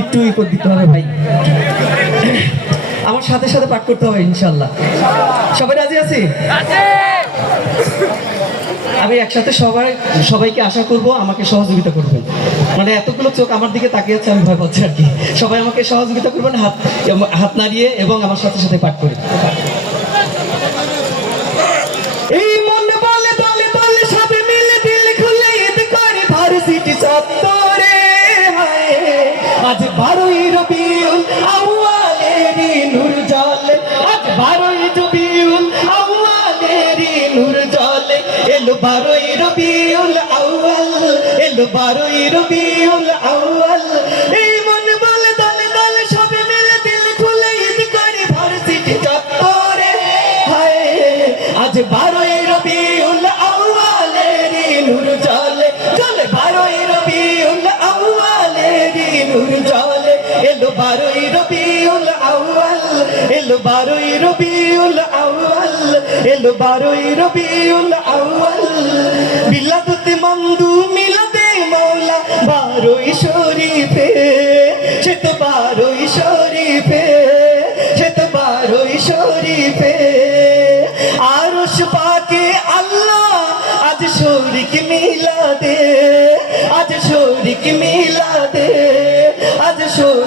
একটু ই দিতে হবে ভাই। আমার সাথে সাথে পাঠ করতে হবে, ইনশাল্লাহ। সবাই রাজি আছি? আমি একসাথে সবাই সবাইকে আশা করব আমাকে সহযোগিতা করবেন মানে এতগুলো চোখ আমার দিকে তাকিয়ে আছে, আমি ভয় পাচ্ছি আর কি। সবাই আমাকে সহযোগিতা করবেন হাত হাত নাড়িয়ে এবং আমার সাথে সাথে পাঠ করে। এই আজ বারোই রবিউল আউয়ালেরি নূর জলে, আজ বারোই রবিউল আউয়ালেরি নূর জলে। এলো বারোই রবিউল আউয়াল, এলো বারোই রবিউল আউয়াল। দলে দলে খুলে চত্বরে। আজ বারোই বারোই রবিউল আউয়াল, এলো বারোই রবিউল আউয়াল, এলো বারোই রবিউল আউয়াল। বিলাদতে মন্দু মিলাদে মৌলা বারোই শরীফে, সে তো বারোই শরীফে, সে তো বারোই শরীফে।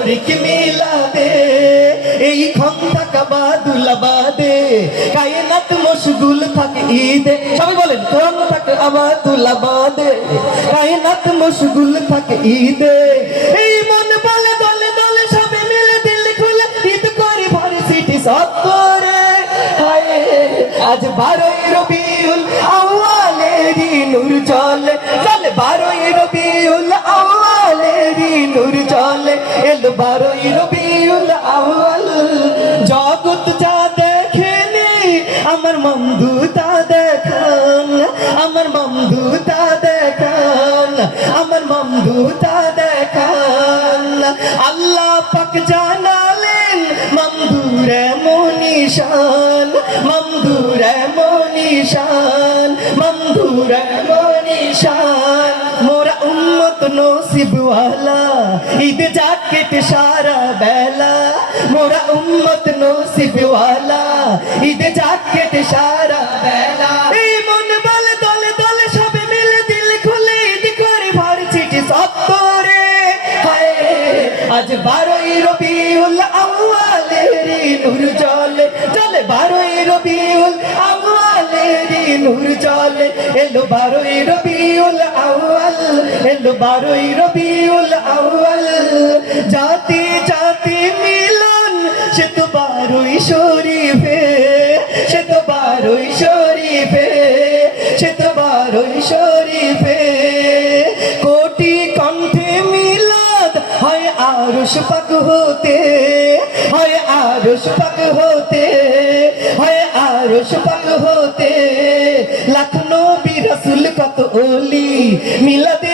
শরিক মিলাদে, এই খন্দা কাবাদুলাবাদে কায়নাত মশগুল থাকে ঈদে। সবাই বলেন কোরআন থাকে আবাদুলাবাদে কায়নাত মশগুল থাকে ঈদে। এই মন বলে, দলে দলে সবে মিলে দিল খুলে, ঈদ করে ভার্সিটি সত্তরে হায়, আজ বারোই রবিউল আউয়ালেরি নূর চলে চলে বারোই নূর চলে এলো বারোই রবিউল আউয়াল। জগৎ যা দেখেনি, আমার বন্ধু তা দেখান। আমার বন্ধু তা দেখান। আমার বন্ধু তা দেখান। আল্লাহ পাক জানালেন মমদুরে মনিশান মমদুরে মনিশান মমদুরে মনিশান নসিবওয়ালা ঈদ জাকেট সারা বেলা। মোরা উম্মত নসিবওয়ালা ঈদ জাকেট সারা বেলা। এই মন বলে, দলে দলে সবে মিলে দিল খুলে, ঈদ করে ভার্সিটি সত্তরে হায়, আজ বারোই রবিউল আউয়ালেরি নূর জলে। চলে বারোই রবিউল আউয়ালেরি নূর জলে। এলো বারোই রবিউল আউয়াল এলো বারোই রবিউল আউয়াল। জাতি জাতি মিলন, সে তো বারোই শরীফে, সে তো বারোই শরীফে, সে তো বারোই শরীফে। কোটি কণ্ঠে মিলাদ, হয় আরশ পাক হতে, হয় আরশ পাক হতে, হয় আরশ পাক হতে। লাখ নবী রাসূল কত ওলি মিলাদে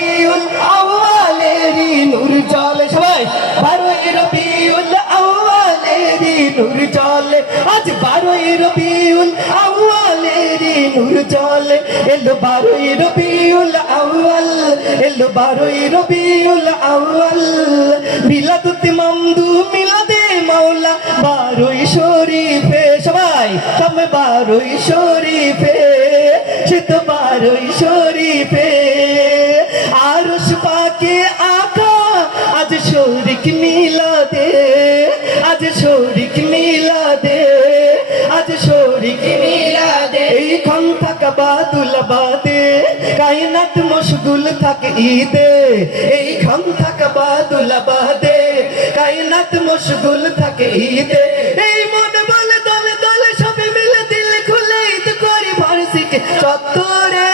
নূর জলে, আজ বারোই রবিউল আউয়ালেরি নূর জলে। এলো বারোই রবিউল আউয়াল, এলো বারোই রবিউল আউয়াল। বিলাদুত মামদু, মিলাদে মাওলা, বারোই শরীফে। সবাই, তুমি বারোই শরীফে, সে তো বারোই শরীফে। আরশ পাকে আকা, আজ শরিক মিলাদে বাদে, কায়নাত মশগুল থাকে ঈদে এই খান থাকা বাদুল বাদে, কায়নাত মশগুল থাকে ঈদে। এই মন বলে, দলে দলে, সবে মিলে দিল খুলে ঈদ করি ভার্সিটি চত্বরে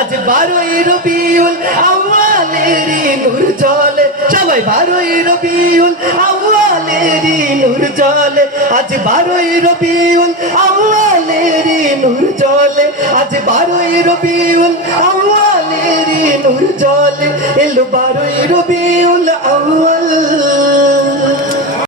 আজ বারোই রবিউল আউয়ালেরি নূর সবাই বারোই রবিউল আউয়ালেরই নূর জলে, আজ বারোই রবিউল আউয়ালেরই নূর জলে, আজ বারোই রবিউল আউয়ালেরই নূর জলে, এলো বারোই রবিউল আউয়াল।